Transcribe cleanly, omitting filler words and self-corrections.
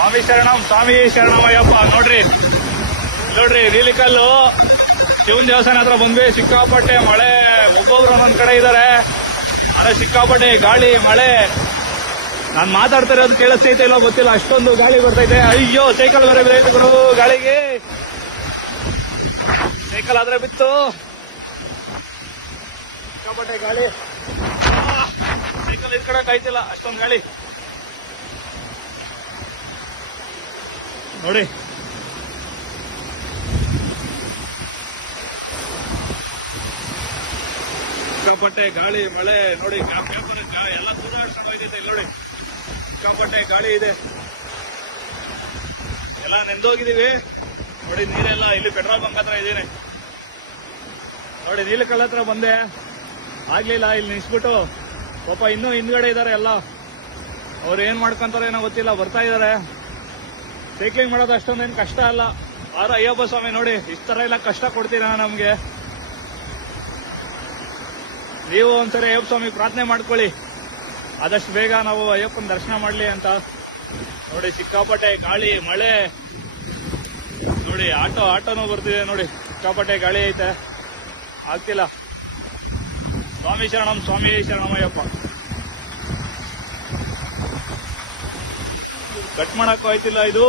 ಸ್ವಾಮಿ ಶರಣಮಯ್ಯಪ್ಪ. ನೋಡ್ರಿ ನೀಲಿಕಲ್ಲು ಶಿವನ್ ದೇವಸ್ಥಾನ ಹತ್ರ ಬಂದ್ವಿ. ಸಿಕ್ಕಾಪಟ್ಟೆ ಮಳೆ, ಒಬ್ಬೊಬ್ರು ಒಂದೊಂದ್ ಕಡೆ ಇದಾರೆ. ಅದೇ ಸಿಕ್ಕಾಪಟ್ಟೆ ಗಾಳಿ, ಮಳೆ. ನಾನ್ ಮಾತಾಡ್ತಾ ಇರೋದು ಕೇಳಿಸ್ತೈತೆ ಇಲ್ಲ ಗೊತ್ತಿಲ್ಲ, ಅಷ್ಟೊಂದು ಗಾಳಿ ಬರ್ತೈತೆ. ಅಯ್ಯೋ, ಸೈಕಲ್ ಬೇರೆ ಬಿದ್ದೈತೆ ಗುರು ಗಾಳಿಗೆ. ಸೈಕಲ್ ಆದ್ರೆ ಬಿತ್ತು. ಸಿಕ್ಕಾಪಟ್ಟೆ ಗಾಳಿ, ಸೈಕಲ್ ಇಟ್ಕೊಳಕ್ ಆಯ್ತಿಲ್ಲ, ಅಷ್ಟೊಂದು ಗಾಳಿ. ನೋಡಿ ಸಿಕ್ಕಾಪಟ್ಟೆ ಗಾಳಿ, ಮಳೆ. ನೋಡಿ ಎಲ್ಲ ತೂರಾಡ್ಕೊಂಡು ಹೋಯ್ತೈತೆ ಇಲ್ಲಿ. ನೋಡಿ ಸಿಕ್ಕಾಪಟ್ಟೆ ಗಾಳಿ ಇದೆ, ಎಲ್ಲ ನೆಂದೋಗಿದೀವಿ. ನೋಡಿ ನೀರೆಲ್ಲ ಇಲ್ಲಿ ಪೆಟ್ರೋಲ್ ಬಂಕ್ ಹತ್ರ ಇದ್ದೀನಿ. ನೋಡಿ ನೀಲಕಲ್ ಹತ್ರ ಬಂದೆ, ಆಗ್ಲಿಲ್ಲ. ಇಲ್ಲಿ ನಿಲ್ಸ್ಬಿಟ್ಟು ಪಾಪ ಇನ್ನೂ ಹಿಂದ್ಗಡೆ ಇದಾರೆ ಎಲ್ಲ. ಅವ್ರು ಏನ್ ಮಾಡ್ಕೊಂತಾರೋ ಏನೋ ಗೊತ್ತಿಲ್ಲ, ಬರ್ತಾ ಇದಾರೆ. ಸೈಕ್ಲಿಂಗ್ ಮಾಡೋದು ಅಷ್ಟೊಂದೇನು ಕಷ್ಟ ಅಲ್ಲ. ಆದ್ರೆ ಅಯ್ಯಪ್ಪ ಸ್ವಾಮಿ ನೋಡಿ ಇಷ್ಟ ತರ ಎಲ್ಲ ಕಷ್ಟ ಕೊಡ್ತೀರಾ ನಮ್ಗೆ. ನೀವು ಒಂದ್ಸರಿ ಅಯ್ಯಪ್ಪ ಸ್ವಾಮಿ ಪ್ರಾರ್ಥನೆ ಮಾಡ್ಕೊಳ್ಳಿ, ಆದಷ್ಟು ಬೇಗ ನಾವು ಅಯ್ಯಪ್ಪನ ದರ್ಶನ ಮಾಡ್ಲಿ ಅಂತ. ನೋಡಿ ಸಿಕ್ಕಾಪಟ್ಟೆ ಗಾಳಿ, ಮಳೆ. ನೋಡಿ ಆಟೋನೂ ಬರ್ತಿದೆ. ನೋಡಿ ಸಿಕ್ಕಾಪಟ್ಟೆ ಗಾಳಿ ಐತೆ, ಆಗ್ತಿಲ್ಲ. ಸ್ವಾಮಿ ಶರಣಮಯ್ಯಪ್ಪ. ಕಟ್ ಮಾಡಕ್ಕೂ ಆಯ್ತಿಲ್ಲ ಇದು.